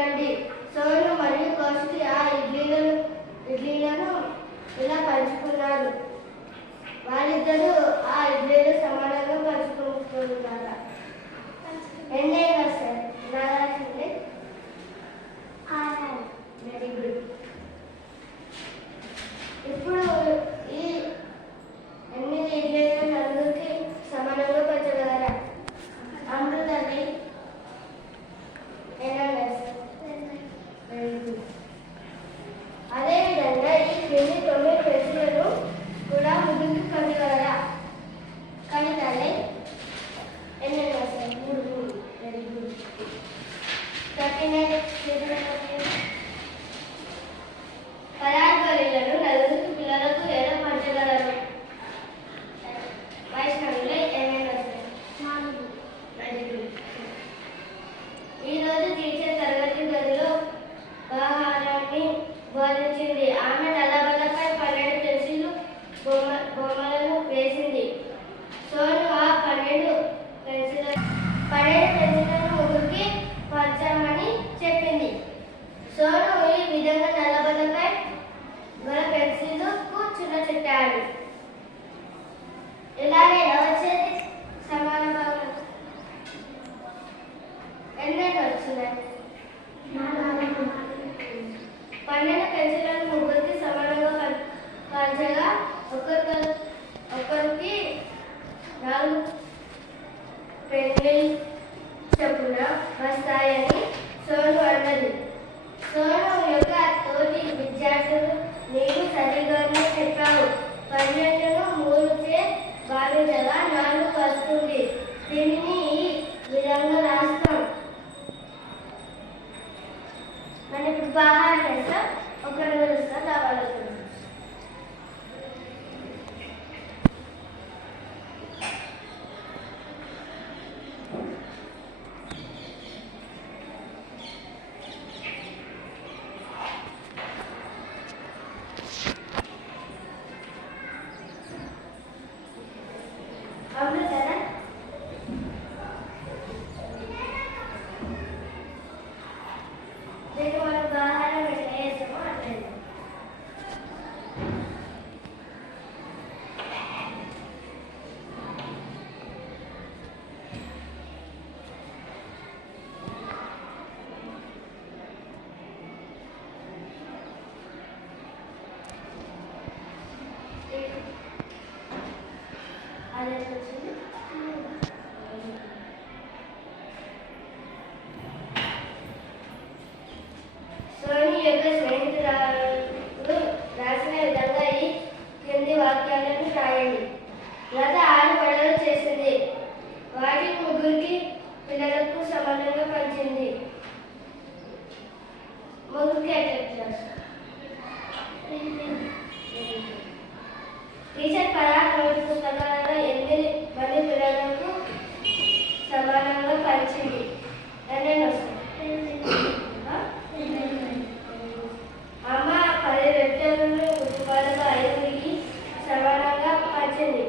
తినండి. సోను మరియు కౌశికి ఆ ఇడ్లీలను ఇలా పంచుకున్నారు. వాళ్ళిద్దరూ ఆ ఇడ్లీలు సమానంగా పంచుకుంటున్నారా? ఎన్నే సార్ రాసింది. Very good. ఇప్పుడు ఈ 8 ఇడ్లీలు నలుగురికి సమానంగా పంచగలరా? అమృతండి. అదేవిధంగా ఈ క్రింది 9 పెన్సిళ్లను కూడా ముగ్గురికి పంచగలరా? కవితలే. ఎన్ని రాశారు? 3. Very good. 39 పదార్థాలను నలుగురికి పిల్లలకు ఎలా పంచగలరు? వైష్ణవిలో ఏమేమి రాశారు? 4. Very good. ఈరోజు టీచర్ తరగతి గదిలో ఆహారాన్ని బోధించింది. ఆమె నల్లబల్లపై 12 పెన్సిళ్ళు బొమ్మలను వేసింది. సోను ఆ 12 పెన్సిళ్లను ముగ్గురికి పంచమని చెప్పింది. సోను ఈ విధంగా నల్లబల్లపై గల పెన్సిళ్లకు చిన్న చుట్టాడు. ఇలాగైనా వచ్చేది సమాన భాగం. ఎన్ని వచ్చినాయి? 12 పెన్సిళ్లను ముగ్గురికి సమానంగా పంచగా ఒకరికి 4 పెన్నులు చొప్పున వస్తాయని సోను అన్నది. సోను యొక్క తోటి విద్యార్థులు నీవు సరిగ్గానే చెప్పావు. 12ను 3చే భాగించగా 4 వస్తుంది. దీనిని ఈ విధంగా రాస్తాం. మనకి బాగా చేస్తాం. ఒకరు వస్తాం కావాలి. సోని యొక్క స్నేహితురాలు రాసిన విధంగా ఈ క్రింది వాక్యాలను రాయండి. లత 6 వడలు చేసింది. వాటి ముగ్గురికి పిల్లలకు సమానంగా పంచింది. ముగ్గురికి టీచర్ పరాగ్ నోటు పుస్తకాలలో 8 మంది పిల్లలకు సమానంగా పంచింది. ఎన్నెన్ని వస్తాయి? అమ్మ 10 రొట్టెలను ఉప్పుపాలకు 5కి సమానంగా పంచింది.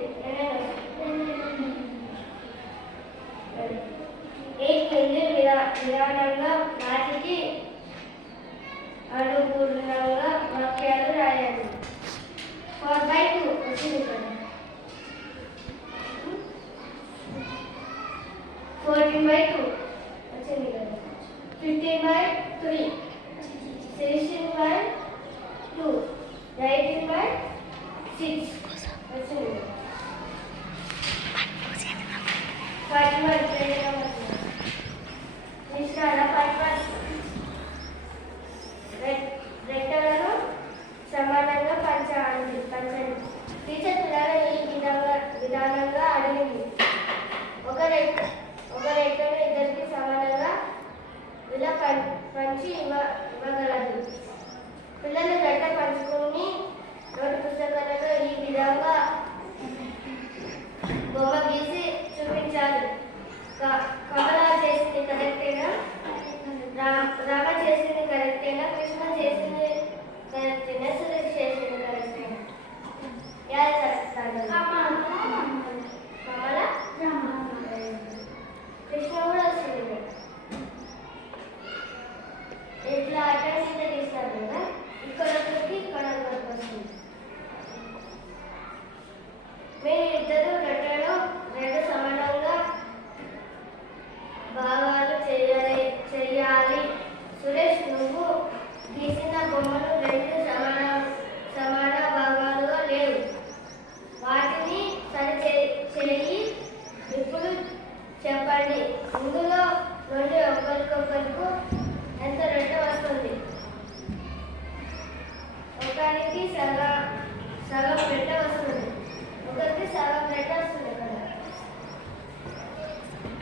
ఈ క్రింది విధానంగా వాటికి అనుగుణంగా వాక్యాలు రాయాలి. 4/2 వచ్చింది కదా. 14/2 వచ్చింది కదా. 15/3 16/2 18/6 వచ్చింది. 41 రెట్టలను సమానంగా పంచండి. టీచర్ పిల్లలు ఈ విధానంగా అడిగింది. ఒక రెట్టను ఇద్దరికి సమానంగా ఇలా పంచి ఇవ్వగలదు. పిల్లలు రెట్ట పంచుకొని నోటు పుస్తకాలలో ఈ విధంగా బొమ్మ గీసి చూపించాలి. కమల చేసింది కరెక్టేనా? రామ చేసింది కరెక్టేనా? కృష్ణ చేసింది కరెక్టేనా? సురేష్ చేసింది కరెక్టేనా? కమల కృష్ణ కూడా వచ్చింది. ఇట్లా అటెండ్ కింద తీసినారు కదా, ఇక్కడ ఒకరికి ఇక్కడ ఒకరికి వస్తుంది. మీరు ఇద్దరు రెట్టెలో రెండు సమానంగా భాగాలు చేయాలి. సురేష్, నువ్వు గీసిన బొమ్మలు రెండు సమాన భాగాలుగా లేవు. వాటిని సరి చేయి. ఇప్పుడు చెప్పండి, ఇందులో నుండి ఒకరికొకరికి ఎంత రెట్ట వస్తుంది? ఒకరికి సగం రెట్ట వస్తుంది, ఒకరికి సగం రెట్ట వస్తుంది కదా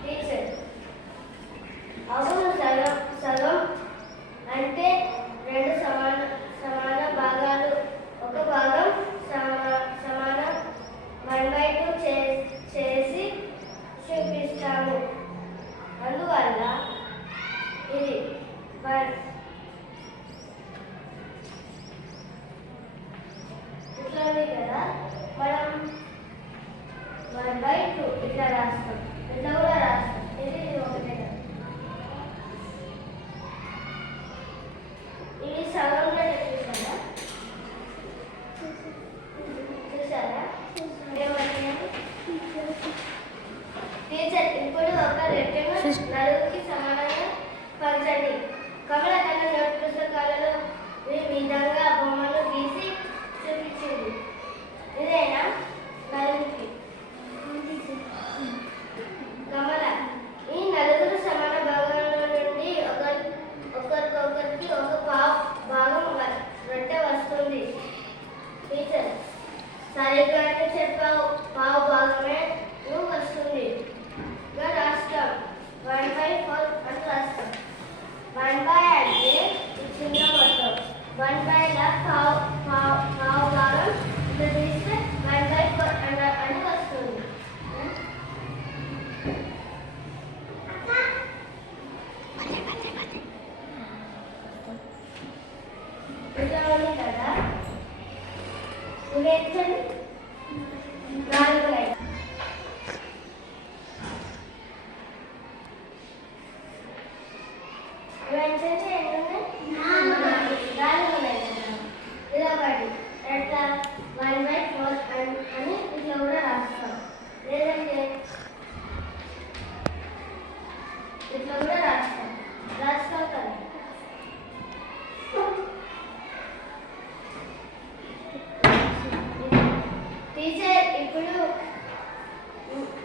టీచర్. అవును, సగం అంటే రెండు సమాన భాగాలు. ఒక భాగం సమానం 1/2 చేసి చూపిస్తాము. అందువల్ల ఇది ఇట్లా ఉంది కదా, మనం 1/2 ఇట్లా రాస్తాం, ఇట్లా కూడా రాస్తాం. ఇది ఒకటే కదా. ఇది సగంలో చూసారా? చూసారా టీచర్? ఇప్పుడు ఒక రెట్టెను నలుగురికి సమానంగా పంచండి. కమల తన నోట్ పుస్తకాలలో ఈ విధంగా బొమ్మలు గీసి చూపించింది. ఇదేనా నలుగురికి? కమల, ఈ నలుగురు సమాన భాగాల నుండి ఒకరికొకరికి ఒక భాగం రొట్టె వస్తుంది. టీచర్, సరిగ్గానే చెప్పావు, పావు భాగమే వస్తుంది. రాస్తాం 1/4 అని రాస్తాం. 1/2 అంటే చిన్న మొత్తం. 1/2 పావు భాగం ఇట్లా తీస్తే 1/4 అని వస్తుంది. ఇట్లా ఉంది కదా. ఇవేంటండి? 4 ఎట్లా 1/4 అని ఇట్లా కూడా రాస్తాం. లేదంటే ఇట్లా కూడా రాస్తాం కదా. టీచర్, ఇప్పుడు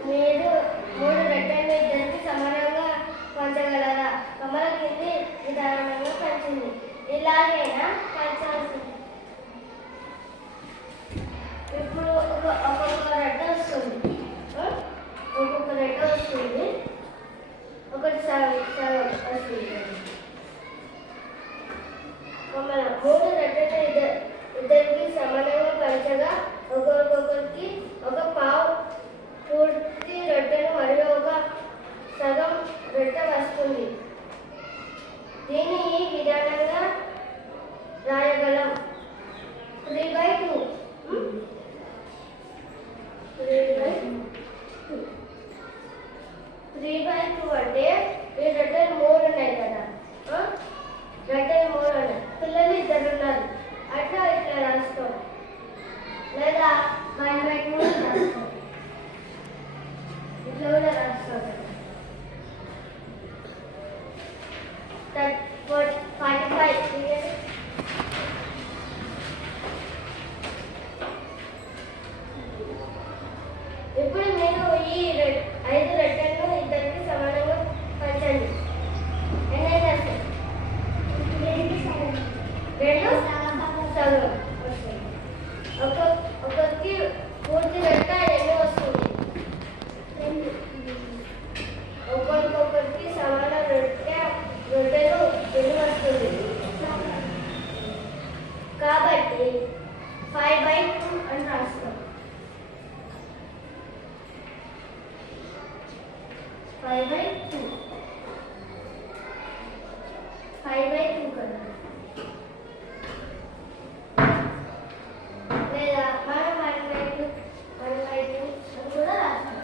మీరు 3 రెట్టెలు ఇద్దరికి సమానంగా పంచగలరా? కమల కింది విధానంగా పంచింది. ఇలాగైనా పంచాల్సింది. ఇప్పుడు ఒక్కొక్క రెట్ట వస్తుంది, ఒక్కొక్క రెట్ట వస్తుంది, ఒకటి సగం వస్తుంది. కమల 3 రెట్టెలు ఇద్దరికి సమానంగా పంచగా ఒకరికొకరికి ఒక పావు పూర్తి రొట్టెను మరియు ఒక సగం రొట్టె వస్తుంది. దీన్ని ఈ విధానంగా రాయగలం. 3/2 అంటే ఈ రొట్టెలు 3 ఉన్నాయి కదా, రొట్టెలు 3 ఉన్నాయి, పిల్లలు 2 ఉన్నారు. అట్లా ఇట్లా రాస్తాం, లేదా 1/2 రాస్తాం, ఇట్లా కూడా రాస్తాం. 45. ఇప్పుడు మీరు ఈ 5 రెట్టెలను ఇద్దరికి సమానంగా పంచండి. ఎన్ని వస్తాయి? 2 సగం వస్తుంది. ఒకరికి పూర్తి రెట్ట ఎన్ని వస్తుంది? 2. ఒకరికొకరికి సమాన రొట్టెలు ఎన్ని వస్తుంది? కాబట్టి 5/2 అని రాస్తాం. 5/2 కదా. లేదా మనం 1/2 అని కూడా రాస్తాం.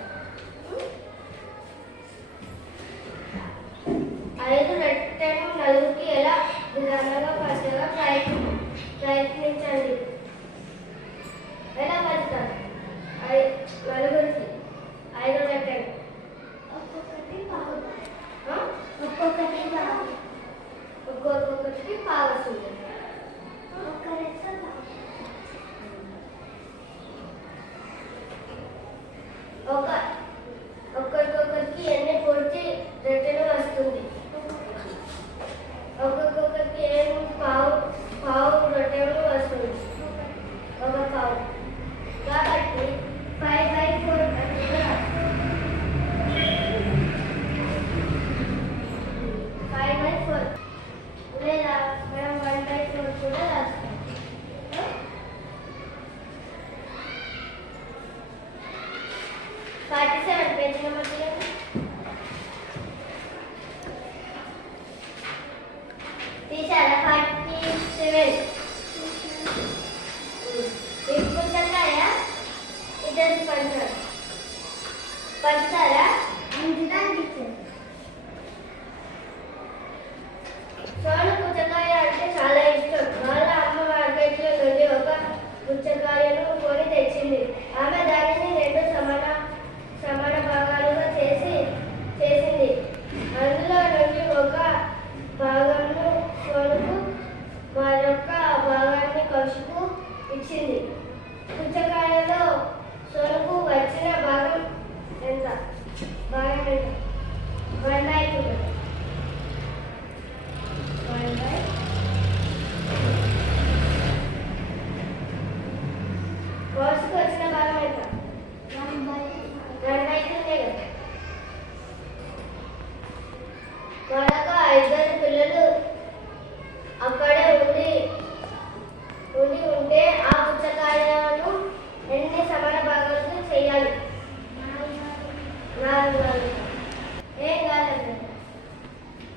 5 రెట్టెను నలుగురికి ఎలా నిదానంగా పరచగా ప్రయత్నించండి. ఎలా పలుకుతారు? నలుగురికి 5 లెక్కలు. ఒక్కొక్కటికి పావు వస్తుంది. ఒక్కొక్కరికి ఎన్ని పొడిచి రెట్టెలు వస్తుంది. ఒక్కొక్కరికి ఏమి పావు రొట్టెలు వస్తుంది. ఒక పావు. కాబట్టి 5/4 5/4 లేదా మనం 1/4 కూడా రాస్తాం. 47 పేజీ నెంబర్ తీయండి. తీసారా? 47. ఇది పుస్తకాయ ఇద్దరికి పంచుతారా? సోను పుచ్చకాయ అంటే చాలా ఇష్టం. వాళ్ళ అమ్మ మార్కెట్లో నుండి ఒక పుచ్చకాయను కొని తెచ్చింది. ఆమె దానిని 2 సమాన భాగాలుగా చేసింది. అందులో నుండి ఒక భాగంను సోనుకు, మరొక భాగాన్ని కౌశికు ఇచ్చింది. పుచ్చకాయలో సోనుకు వచ్చిన భాగం ఎంత? 1/2. కౌశికు వచ్చిన భాగం ఎంత? 1/2 కదా. మరొక 5 పిల్లలు అక్కడే ఉంటే ఆ పుచ్చకాయను ఎన్ని సమాన భాగాలకు చేయాలి? 4. ఏం కాదండి,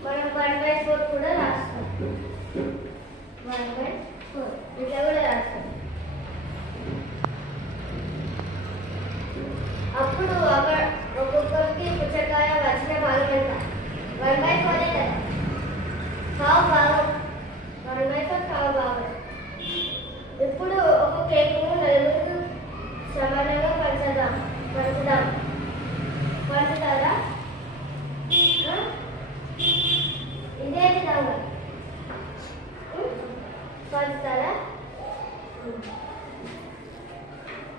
మనం 1/4 కూడా రాస్తాం. 1/4 ఇట్లా కూడా రాస్తాం. అప్పుడు ఒక్కొక్కరికి పుచ్చకాయ వచ్చిన భాగం ఎంత? 1/4 కదా. పావు భాగం. 1/4 పావు భాగం. ఇప్పుడు ఒక కేకును నలుగురికి సమానంగా పంచుదాం. పంచుతారా? ఇదే విధంగా పంచుతారా?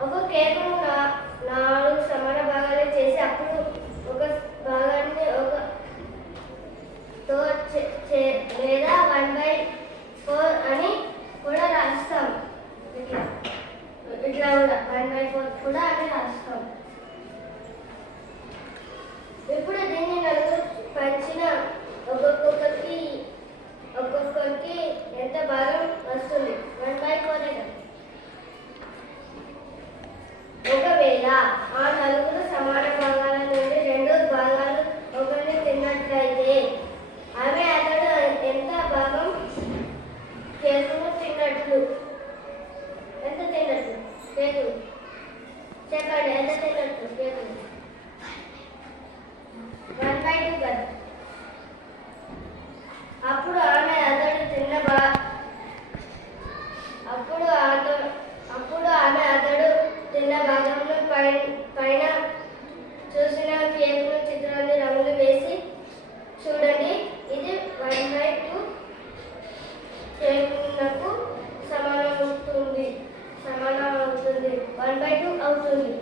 ఒక కేకును 4 సమాన భాగాలు చేసి అప్పుడు ఒక భాగాన్ని తో లేదా 1/4 అని కూడా రాస్తాం. ఇట్లా కూడా 1/4 కూడా అని రాస్తాం. ఇప్పుడు దీన్ని నలుగురు పంచిన ఒక్కొక్కరికి ఎంత భాగం వస్తుంది? 1/4 కదా. ఒకవేళ ఆ నలుగురు సమాన భాగాల నుండి 2 భాగాలు ఒకరిని తిన్నట్లయితే ఆమె అతడు ఎంత భాగం కేకును తిన్నట్లు? ఎంత తిన్నట్లు కేకును? చెప్పండి, ఎంత తిన్నట్లు కేకును? 1/2 కదా. అప్పుడు ఆమె అతడు తిన్న భాగంలో పైన చూసిన కేకును చిత్రాన్ని రంగులు వేసి చూడండి. ఇది 1/2 కేకునకు సమానం అవుతుంది. 1/2 అవుతుంది.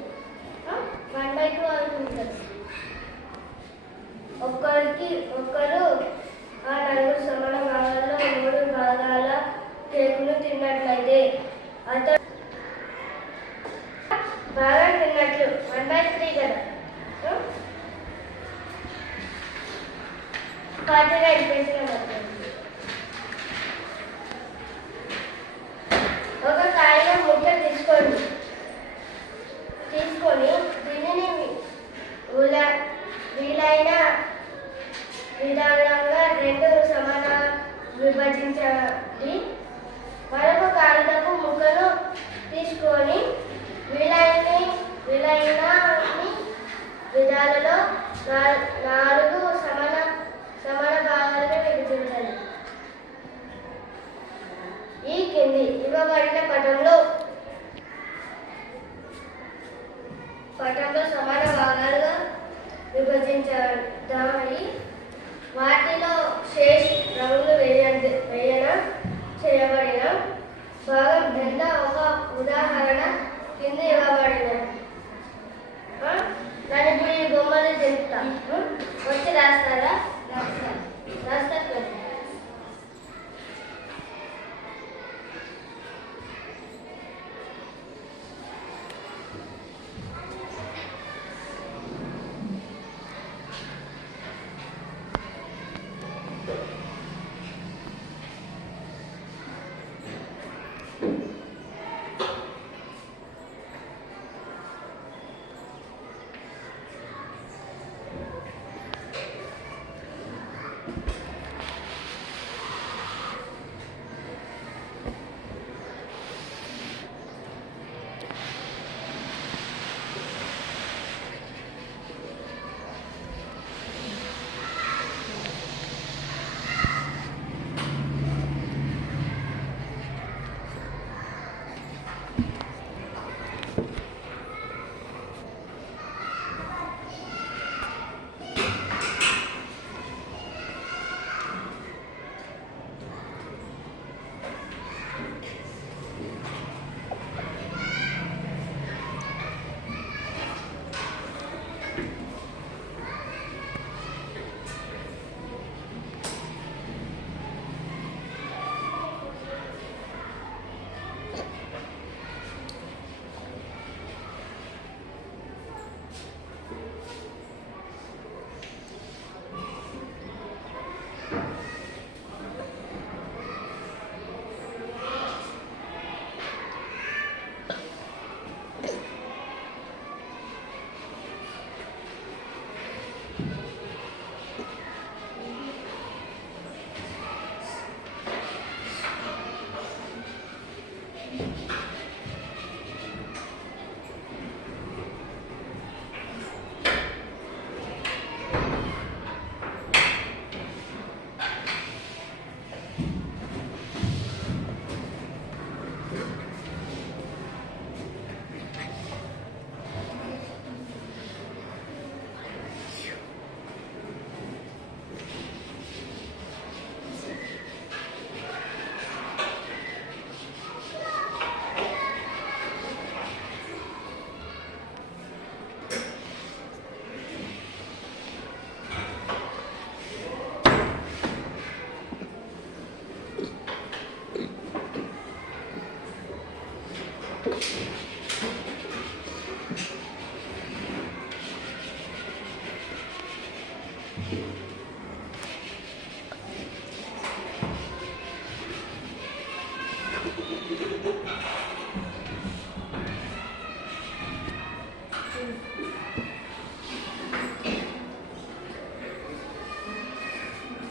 1/2 అవుతుంది కదా. ఒక్కరు ఆ 4 సమాన భాగాల్లో 3 భాగాల కేకును తిన్నట్లయితే అతడు బాగా తిన్నట్లు. 1/3 కదా. 45 పేజీల ఒక కాగితం ముక్క తీసుకొని దీనిని వీలైన విధానంగా 2 సమాన విభజించండి. మరొక కాగితపు ముక్కను తీసుకొని వీలైన విధాలలో 4